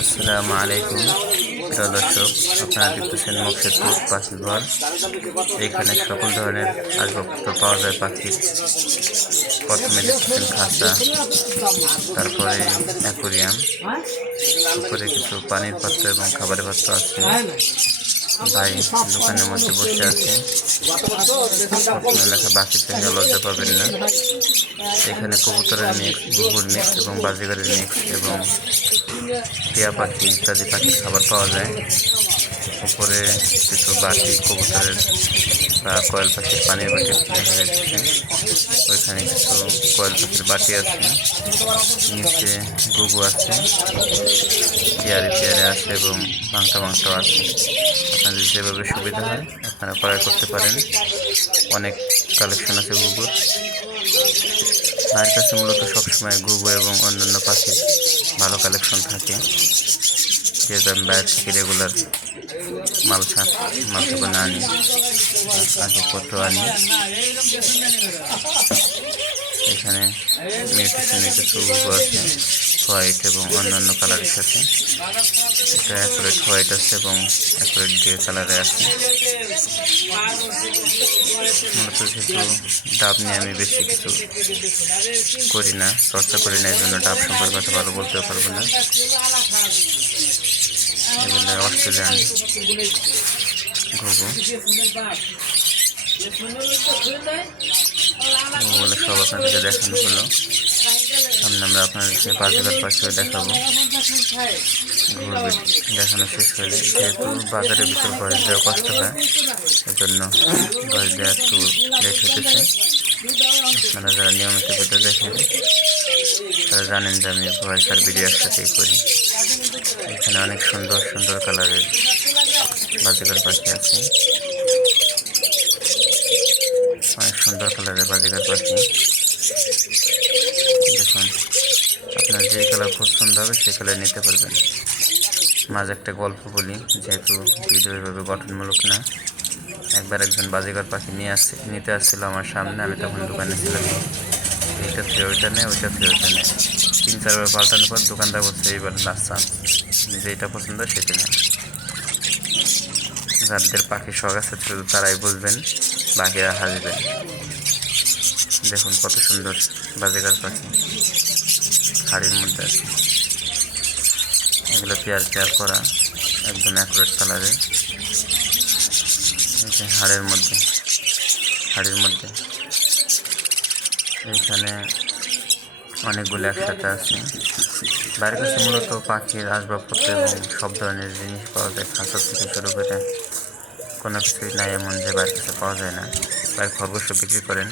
আসসালামু আলাইকুম প্রিয় দর্শক, আপনারা দেখতেছেন মকসেদপুর পাখির ঘর। এখানে সকল ধরনের আসবাবপত্র পাওয়া যায় পাখির। প্রথমে দেখতেছেন খাঁচা, তারপরে অ্যাকোরিয়াম, উপরে কিছু পানির পাত্র এবং খাবারের পাত্র আছে। ভাই দোকানের মধ্যে বসে আছে, লেখা বাকি চাইলে লজ্জা পাবেন না। এখানে কবুতরের মিক্স, ঘুঘুর মিক্স এবং বাজিগারের মিক্স এবং টিয়া পাখি ইত্যাদি পাখির খাবার পাওয়া যায়। উপরে কিছু বাটি কবুতরের বা কয়েল পাখির পানির বাটি দেখা যাচ্ছে। ওইখানে কিছু কয়েল পাখির বাটি আছে, নিচে ঘুঘু আছে, পেয়ারে আছে এবং মাংসও আছে। আপনাদের যেভাবে সুবিধা হয় আপনারা ক্রয় করতে পারেন। অনেক কালেকশন আছে ঘুঘুর। ভাইয়ের কাছে মূলত সবসময় ঘুঘু এবং অন্যান্য পাখির ভালো কালেকশন থাকে, যেহেতু আমি বাইরে থেকে রেগুলার মাল সাবান আনি, আসবাবপত্র আনি। এখানে মিউটেশনের কিছু ঘুঘু আছে, হোয়াইট এবং অন্যান্য কালারের সাথে। এটা অ্যাকুরেট হোয়াইট আছে এবং অ্যাকুরেট গ্রে কালারে আছে। মূলত যেহেতু ডাব নিয়ে আমি বেশি কিছু করি না, চর্চা করি না, এই জন্য ডাব সম্পর্কে ভালো বলতেও পারবো না। এগুলো অস্ট্রেলিয়ান ঘুঘু। বলে সব আপনাদেরকে দেখানো হলো। সামনে আমরা আপনাদেরকে বাজারের পাশে দেখাবো। ঘুরবে দেখানো শেষ হলে, যেহেতু বাজারের ভিতর বয়স দেওয়া কষ্ট হয়, এজন্য বয়স দেওয়া একটু লেট হতেছে। আপনারা যারা নিয়মিত ভিডিও দেখেন তারা জানেন যে আমি ভয়েস আর ভিডিও একসাথেই করি। এখানে অনেক সুন্দর সুন্দর কালারের বাজিগার পাখি আছে, অনেক সুন্দর কালারের বাজিগার পাখি। দেখুন, আপনার যে কালার পছন্দ হবে সেই কালার নিতে পারবেন। মাঝে একটা গল্প বলি, যেহেতু ভিডিও এভাবে গঠনমূলক না। একবার একজন বাজিগার পাখি নিতে আসছিল আমার সামনে। আমি তখন দোকানে ছিলাম। এইটা ফের ওইটা নেয়, ওইটা ফের ওইটা নেয়। 3-4 বার পাল্টানোর পর দোকানদার বলছে এইবার লাস্ট চান্স, যেটা পছন্দ সেটা নেয়। যাদের পাখি শখ আছে শুধু তারাই বুঝবেন, বাকিরা হাসবেন। দেখুন কত সুন্দর বাজিগার পাখি হাড়ির মধ্যে আছে। এগুলো পেয়ার করা, একদম অ্যাকুরেট কালারে। হাড়ির মধ্যে এইখানে অনেকগুলো একসাথে আছে। বাইরের কাছে মূলত পাখির আসবাবপত্র এবং সব ধরনের জিনিস পাওয়া যায়, খাঁচা থেকে শুরু করে কোনো কিছুই নাই এমন যে বাইরের কাছে পাওয়া যায় না। প্রায় খরগোশও বিক্রি করেন।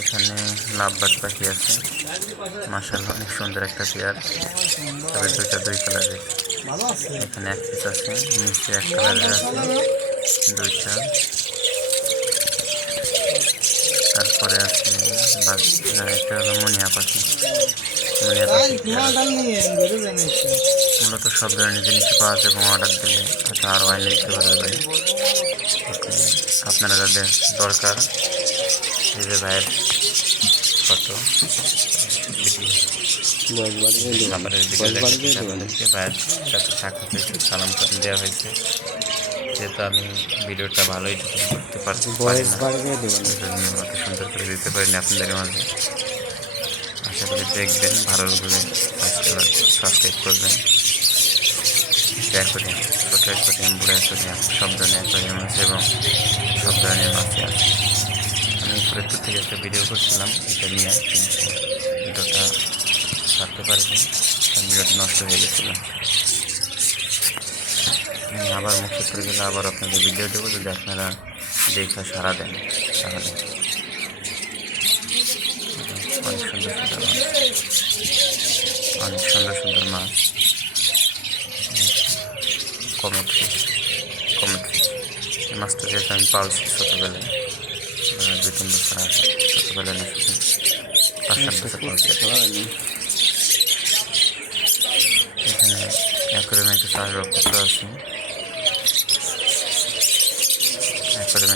এখানে লাভবার্ড পাখি আছে, মাশাআল্লাহ অনেক সুন্দর একটা পেয়ার, তবে দুই কালারের। এখানে এক পিস আছে, নিচে এক কালারের আছে দুইটা। তারপরে আছে এটা হলো মুনিয়া পাখি। মূলত সব ধরনের জিনিস পাওয়া যায় এবং অর্ডার দিলে হয়তো আরও আইনে দিতে পারবে ভাই। আপনারা যাদের দরকার, এই যে ভাইয়ের ফটো খাবারের আপনাদেরকে ভাইয়ের সাথে সাক্ষাৎ হয়েছে, সালাম দেওয়া হয়েছে। যেহেতু আমি ভিডিওটা ভালোই করতে পারি না, অত সুন্দর করে দিতে পারিনি আপনাদের মাঝে। আশা করি দেখবেন, ভালো লাগলে সাবস্ক্রাইব করবেন। অ্যাকোরিয়াম, ছোটো অ্যাকোরিয়াম, বড়ো অ্যাকোরিয়াম, সব ধরনের অ্যাকোরিয়াম আছে এবং সব ধরনের মাছই আছে। আমি ফরিদপুর থেকে একটা ভিডিও করছিলাম এটা নিয়ে, কিন্তু ভিডিওটা ছাড়তে পারিনি, ভিডিওটা নষ্ট হয়ে গেছিলো। আমি আবার মুখে করে গেলে আবার আপনাদের ভিডিও দেবো, যদি আপনারা দেখা সাড়া দেন তাহলে। অনেক সুন্দর সুন্দর মাছ, কমেট ফিশ। এই মাছটা যেহেতু আমি পালছি ছোটোবেলায়, 2-3 বছর আগে, ছোটোবেলায় না, 5-7 বছর পালছি। এখানে অ্যাকোরিয়ামে কিছু আসবাবপত্র আছে, এখানে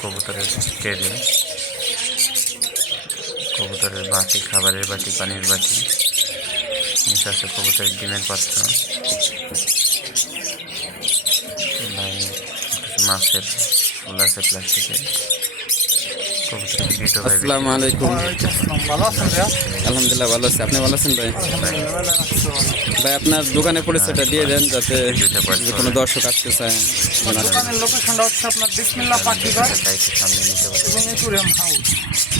কবুতরের টেডি, কবুতরের বাটি, খাবারের বাটি, পানির বাটি, নিচে আছে কবুতরের ডিমের পাত্র, ভাই কিছু মাছের ফুল আছে প্লাস্টিকের। কবুতরের ভিডিও ভাই আসসালামু আলাইকুম। ভালো আছেন ভাইয়া? আলহামদুলিল্লাহ ভালো আছি, আপনি ভালো আছেন ভাই? আলহামদুলিল্লাহ ভালো আছি। ভাই আপনার দোকানের পরিচয়টা দিয়ে দেন, যাতে দুইটা পার্ট যে কোনো দর্শক আসতে চায়। আমার দোকানের লোকেশনটা হচ্ছে আপনার বিসমিল্লাহ পাখিঘর সাইটের সামনে নিতে পারবেন। এবং একুরিয়াম হাউস।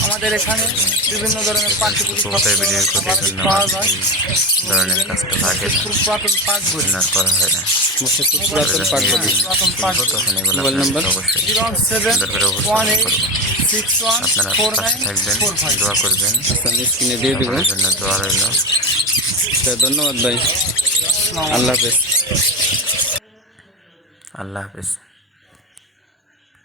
আমাদের এখানে বিভিন্ন ধরনের পাখি পুঁটি কবুতরের ভিডিও করার জন্য পাওয়া আমার যায়। এই ধরনের কাজটা লাগে না, খুব পুরাতন পাক বই, আর করা হয় না। মুর্শিদপুর পুরাতন পাক বলি। পুরাতন পাক কিনবো তখন এগুলো মোবাইল নাম্বার? অবশ্যই সুন্দর করে উপস্থাপন করবো। আপনারা পাশে থাকবেন, 01718614945। দোয়া করবেন, আচ্ছা, আমি স্ক্রিনে দিয়ে দিব। আমাদের জন্য দোয়া রইল। তো ধন্যবাদ ভাই, আল্লাহ হাফেজ। আল্লাহ হাফেজ।